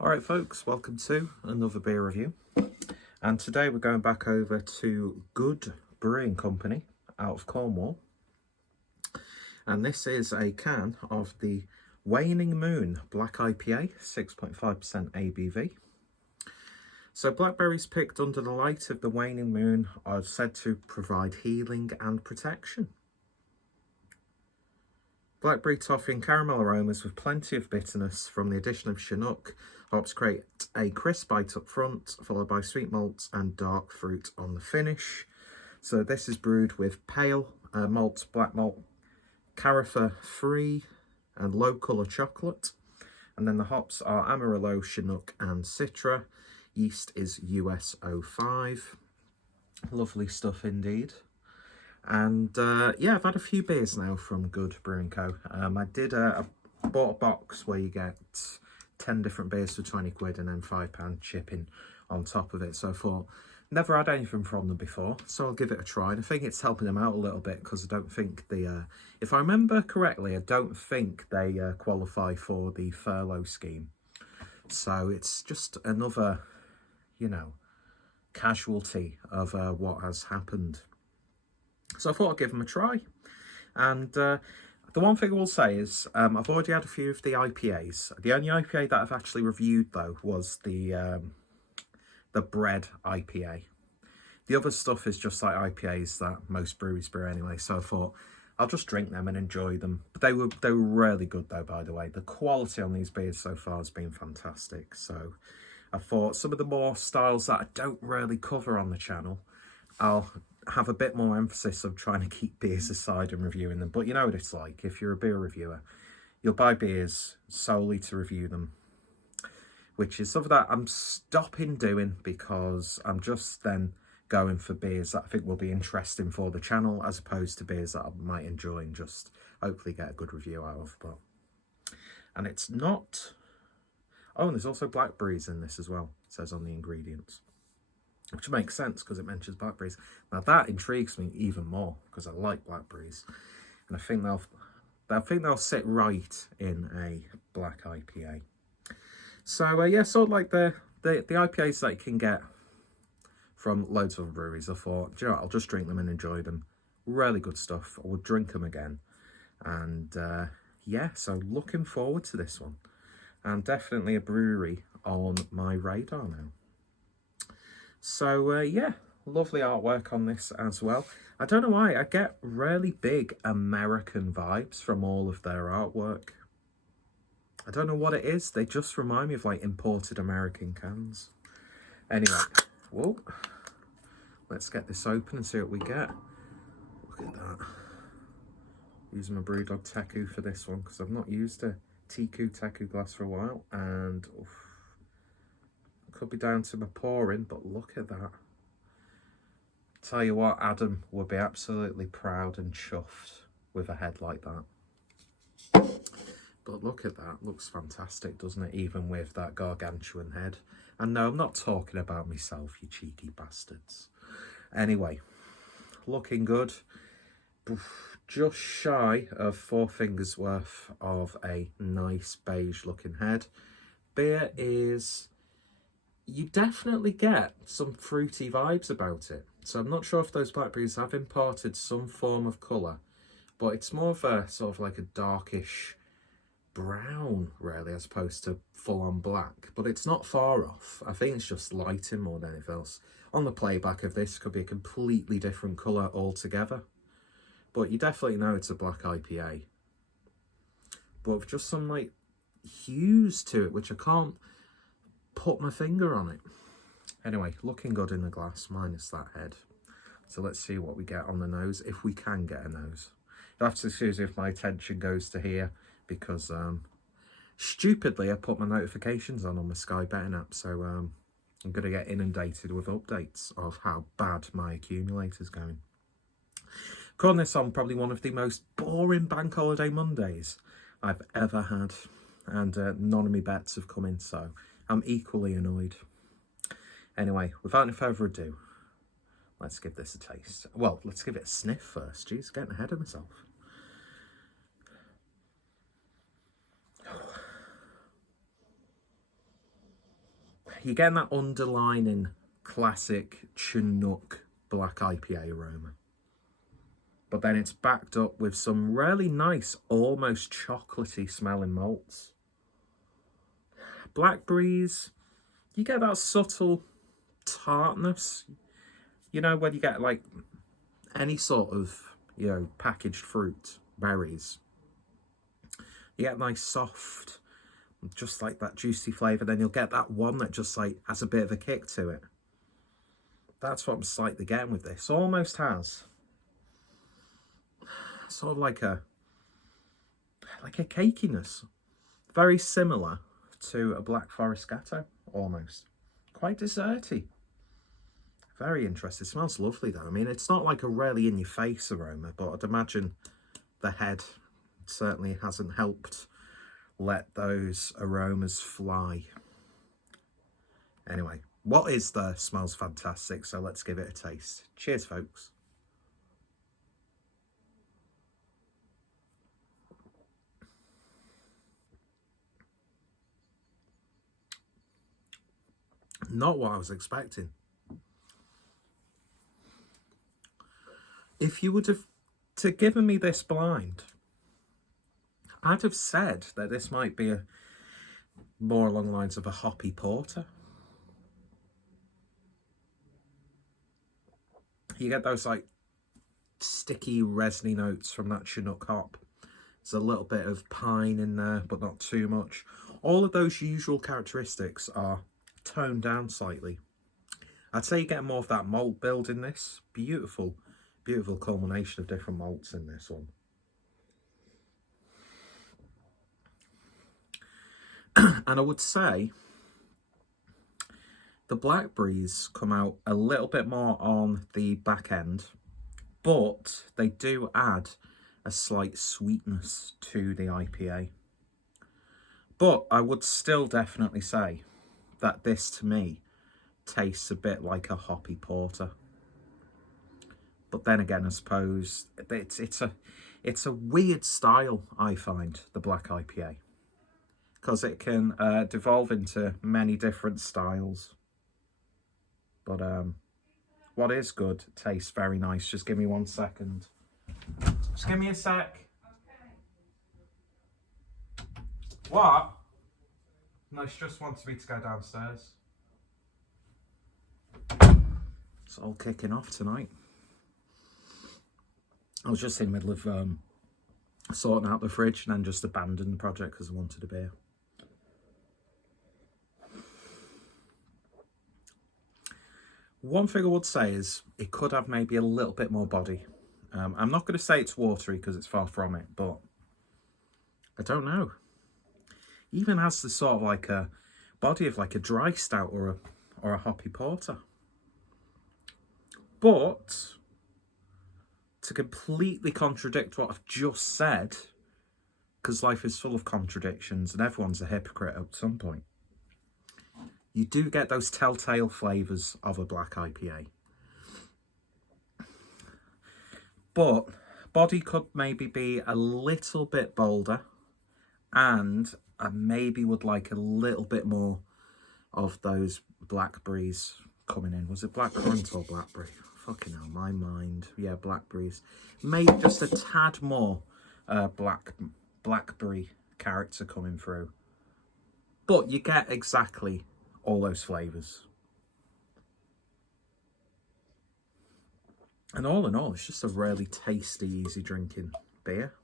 Alright folks, welcome to another beer review, and today we're going back over to Goodh Brewing Company out of Cornwall, and this is a can of the Waning Moon Black IPA, 6.5% ABV. So blackberries picked under the light of the waning moon are said to provide healing and protection. Blackberry, toffee and caramel aromas with plenty of bitterness from the addition of Chinook hops create a crisp bite up front, followed by sweet malts and dark fruit on the finish. So this is brewed with pale malt, black malt, Carafa free and low colour chocolate. And then the hops are Amarillo, Chinook and Citra. Yeast is US 05. Lovely stuff indeed. And yeah, I've had a few beers now from Goodh Brewing Co. I bought a box where you get 10 different beers for 20 quid and then £5 shipping on top of it. So I thought, never had anything from them before, so I'll give it a try. And I think it's helping them out a little bit because I don't think if I remember correctly, I don't think they qualify for the furlough scheme. So it's just another, you know, casualty of what has happened. So I thought I'd give them a try. And the one thing I will say is I've already had a few of the IPAs. The only IPA that I've actually reviewed, though, was the bread IPA. The other stuff is just like IPAs that most breweries brew anyway. So I thought I'll just drink them and enjoy them. But they were really good, though, by the way. The quality on these beers so far has been fantastic. So I thought some of the more styles that I don't really cover on the channel, I'll have a bit more emphasis of trying to keep beers aside and reviewing them. But you know what it's like. If you're a beer reviewer, you'll buy beers solely to review them, which is something that I'm stopping doing because I'm just then going for beers that I think will be interesting for the channel, as opposed to beers that I might enjoy and just hopefully get a good review out of. But and it's not... Oh, and there's also blackberries in this as well, it says on the ingredients. Which makes sense because it mentions blackberries. Now that intrigues me even more because I like blackberries, and I think they'll sit right in a black IPA. So yeah, sort of like the IPAs that you can get from loads of breweries. I thought, do you know what, I'll just drink them and enjoy them. Really good stuff. I would drink them again, and yeah, so looking forward to this one, and definitely a brewery on my radar now. So yeah, lovely artwork on this as well. I don't know why, I get really big American vibes from all of their artwork. I don't know what it is, they just remind me of like imported American cans. Anyway, whoa, let's get this open and see what we get. Look at that. Using my Brewdog Teku for this one because I've not used a Teku glass for a while, and oof, could be down to my pouring, but look at that. Tell you what, Adam would be absolutely proud and chuffed with a head like that. But look at that, looks fantastic, doesn't it? Even with that gargantuan head. And no, I'm not talking about myself, you cheeky bastards. Anyway, looking good. Just shy of 4 fingers worth of a nice beige looking head. Beer is... you definitely get some fruity vibes about it. So I'm not sure if those blackberries have imparted some form of colour, but it's more of a sort of like a darkish brown, really, as opposed to full-on black. But it's not far off. I think it's just lighting more than anything else. On the playback of this, could be a completely different colour altogether. But you definitely know it's a black IPA. But with just some, like, hues to it, which I can't put my finger on it. Anyway, looking good in the glass, minus that head. So let's see what we get on the nose, if we can get a nose. You'll have to excuse me if my attention goes to here, because stupidly I put my notifications on my Sky Betting app, so I'm going to get inundated with updates of how bad my accumulator's going. Calling this on probably one of the most boring bank holiday Mondays I've ever had, and none of my bets have come in, so I'm equally annoyed. Anyway, without any further ado, let's give this a taste. Well, let's give it a sniff first. Jeez, getting ahead of myself. you're getting that underlining classic Chinook black IPA aroma. But then it's backed up with some really nice, almost chocolatey smelling malts. Blackberries, you get that subtle tartness. You know, when you get like any sort of, you know, packaged fruit, berries, you get nice soft, just like that juicy flavour. Then you'll get that one that just like has a bit of a kick to it. That's what I'm slightly getting with this. Almost has sort of like a cakiness, very similar to a Black Forest Gatto, almost. Quite desserty. Very interesting. It smells lovely though. I mean, it's not like a really in-your-face aroma, but I'd imagine the head certainly hasn't helped let those aromas fly. Anyway, what is there smells fantastic, so let's give it a taste. Cheers, folks. Not what I was expecting. If you would have given me this blind, I'd have said that this might be more along the lines of a hoppy porter. You get those like sticky, resiny notes from that Chinook hop. There's a little bit of pine in there, but not too much. All of those usual characteristics are toned down slightly. I'd say you get more of that malt build in this. Beautiful, beautiful culmination of different malts in this one. And I would say the blackberries come out a little bit more on the back end, but they do add a slight sweetness to the IPA. But I would still definitely say that this, to me, tastes a bit like a hoppy porter. But then again, I suppose it's a weird style, I find, the black IPA, because it can devolve into many different styles. But what is good tastes very nice. Just give me 1 second. Just give me a sec. What? No, she just wants me to go downstairs. It's all kicking off tonight. I was just in the middle of sorting out the fridge and then just abandoned the project because I wanted a beer. One thing I would say is it could have maybe a little bit more body. I'm not going to say it's watery because it's far from it, but I don't know. Even has the sort of like a body of like a dry stout or a hoppy porter. But to completely contradict what I've just said, because life is full of contradictions and everyone's a hypocrite at some point, you do get those telltale flavours of a black IPA. But body could maybe be a little bit bolder, and I maybe would like a little bit more of those blackberries coming in. Was it blackcurrant or blackberry? Fucking hell, my mind. Yeah, blackberries. Maybe just a tad more blackberry character coming through. But you get exactly all those flavours. And all in all, it's just a really tasty, easy drinking beer.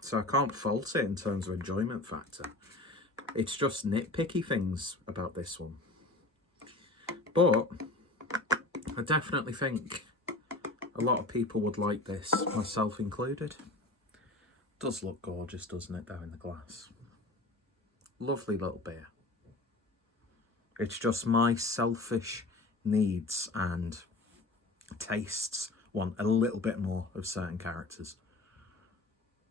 So I can't fault it in terms of enjoyment factor. It's just nitpicky things about this one. But I definitely think a lot of people would like this, myself included. Does look gorgeous, doesn't it, though, in the glass? Lovely little beer. It's just my selfish needs and tastes want a little bit more of certain characters.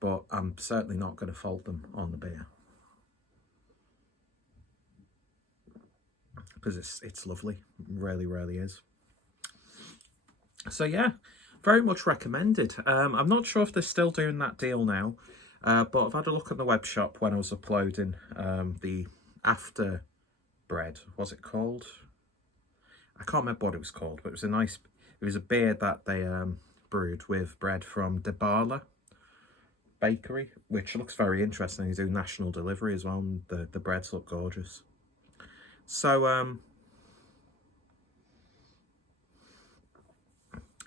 But I'm certainly not going to fault them on the beer. Because it's lovely. It really, really is. So yeah, very much recommended. I'm not sure if they're still doing that deal now. But I've had a look at the web shop when I was uploading the after bread. What's it called? I can't remember what it was called, but it was a beer that they brewed with bread from Debala Bakery, which looks very interesting. They do national delivery as well, and the breads look gorgeous. So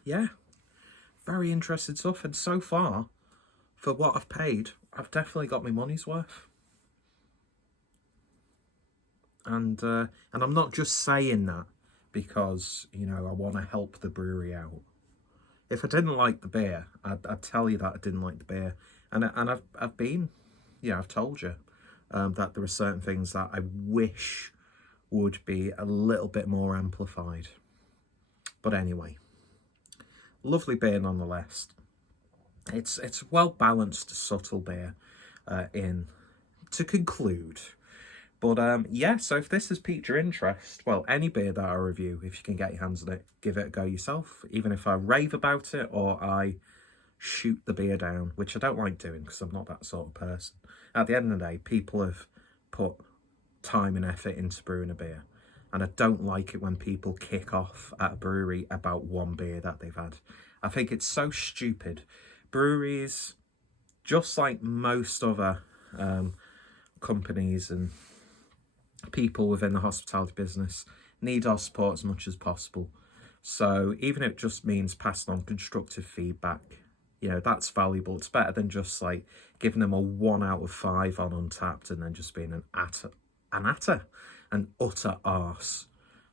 yeah, very interesting stuff. And so far, for what I've paid, I've definitely got my money's worth. And I'm not just saying that because, you know, I want to help the brewery out. If I didn't like the beer, I'd tell you that I didn't like the beer. And I've been, you know, I've told you that there are certain things that I wish would be a little bit more amplified. But anyway, lovely beer nonetheless. It's a well-balanced, subtle beer to conclude. But yeah, so if this has piqued your interest, well, any beer that I review, if you can get your hands on it, give it a go yourself. Even if I rave about it or I shoot the beer down, which I don't like doing because I'm not that sort of person. At the end of the day, people have put time and effort into brewing a beer. And I don't like it when people kick off at a brewery about one beer that they've had. I think it's so stupid. Breweries, just like most other companies and people within the hospitality business, need our support as much as possible. So even if it just means passing on constructive feedback, you know, that's valuable. It's better than just like giving them a 1 out of 5 on Untappd and then just being an utter arse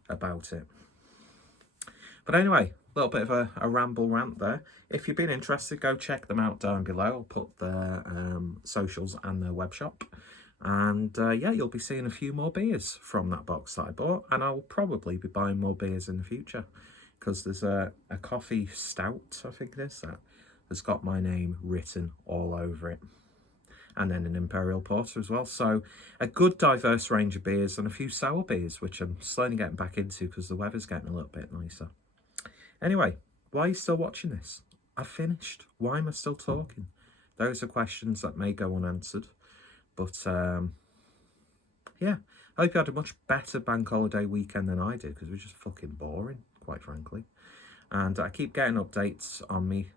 about it. But anyway, a little bit of a ramble rant there. If you've been interested, go check them out down below. I'll put their socials and their web shop. And yeah, you'll be seeing a few more beers from that box that I bought. And I'll probably be buying more beers in the future. Because there's a coffee stout, I think it is, that has got my name written all over it. And then an Imperial Porter as well. So a good diverse range of beers and a few sour beers, which I'm slowly getting back into because the weather's getting a little bit nicer. Anyway, why are you still watching this? I've finished. Why am I still talking? Those are questions that may go unanswered. But yeah, I hope you had a much better bank holiday weekend than I did because it was just fucking boring, quite frankly. And I keep getting updates on me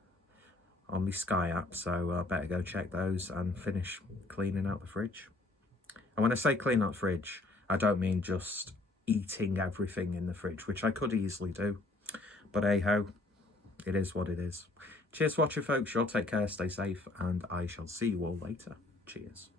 Sky app, so I better go check those and finish cleaning out the fridge. And when I say clean out the fridge, I don't mean just eating everything in the fridge, which I could easily do. But hey ho, it is what it is. Cheers for watching, folks. You'll take care, stay safe, and I shall see you all later. Cheers.